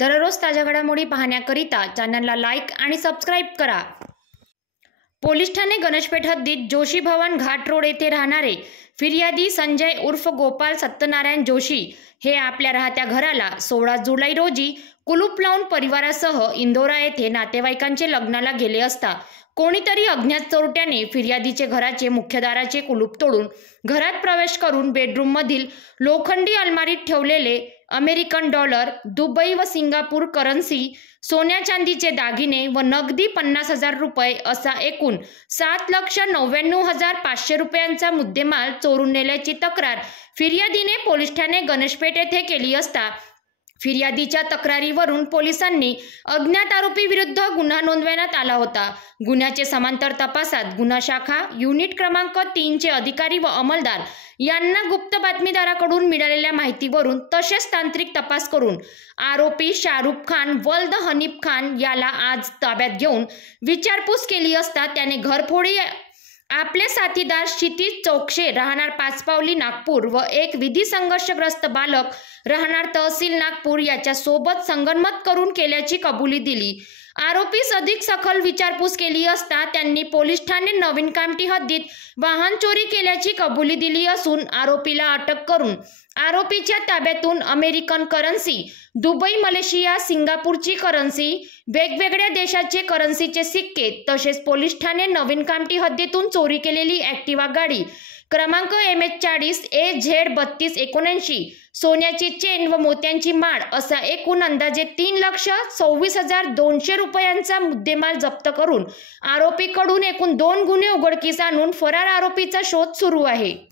दररोज ताज्या घडामोडी पाहण्याकरिता चॅनलला लाईक आणि सबस्क्राईब करा। पोलीस ठाणे गणेशपेठ हद्दीत जोशी भवन घाट रोड येथे राहणारे फिर्यादी संजय उर्फ गोपाल सत्यनारायण जोशी हे आपल्या राहत्या घराला 16 जुलै रोजी कुलूप लावून परिवारासह इंदोरा येथे नातेवाईकांचे लग्नाला गेले असता कोणीतरी अज्ञात चोरट्याने फिर्यादीचे घराचे मुख्य दाराचे कुलूप तोडून घरात प्रवेश करून बेडरूम मधील लोखंडी अलमारीत ठेवलेले अमेरिकन डॉलर, दुबई व सिंगापूर करन्सी, सोन्या चांदीचे दागिने व नगदी 50,000 रुपये असा एकूण 7,99,500 रुपयांचा मुद्देमाल चोरून नेल्याची तक्रार फिर्यादीने पोलीस ठाणे गणेशपेठ येथे केली असता फिर्यादीच्या तक्रारीवरून पोलिसांनी अज्ञात आरोपी विरुद्ध गुन्हा नोंदवण्यात आला होता। गुन्ह्याचे समांतर तपासात गुन्हा शाखा युनिट क्रमांक 3 चे अधिकारी व अंमलदार यांना गुप्त बातमीदाराकडून मिळालेल्या माहितीवरून तसेच तांत्रिक तपास करून आरोपी शाहरुख खान वल्द हनीफ खान याला आज ताब्यात घेऊन विचारपूस केली असता त्याने घरफोडी आपले साथीदार क्षितिज चौकशे राहणार पाचपावली नागपूर व एक विधी संघर्षग्रस्त बालक राहणार तहसील नागपूर याच्या सोबत संगनमत करून केल्याची कबुली दिली। आरोपीस अधिक सखोल विचारपूस केली असता त्यांनी पोलीस ठाणे नवीन कामठी हद्दीत वाहन चोरी केल्याची कबुली दिली असून आरोपीला अटक करून आरोपीच्या ताब्यातून अमेरिकन करन्सी, दुबई, मलेशिया, सिंगापूरची करन्सी, वेगवेगळ्या देशाचे करन्सीचे सिक्के तसेच पोलीस ठाणे नवीन कामठी हद्दीतून चोरी केलेली ॲक्टिवा गाडी क्रमांक MH40 AZ3279 सोन्याची चेन व मोत्यांची माळ असा एकूण अंदाजे 3,26,200 रुपयांचा मुद्देमाल जप्त करून आरोपीकडून एकूण 2 गुन्हे उघडकीस आणून फरार आरोपीचा शोध सुरू आहे।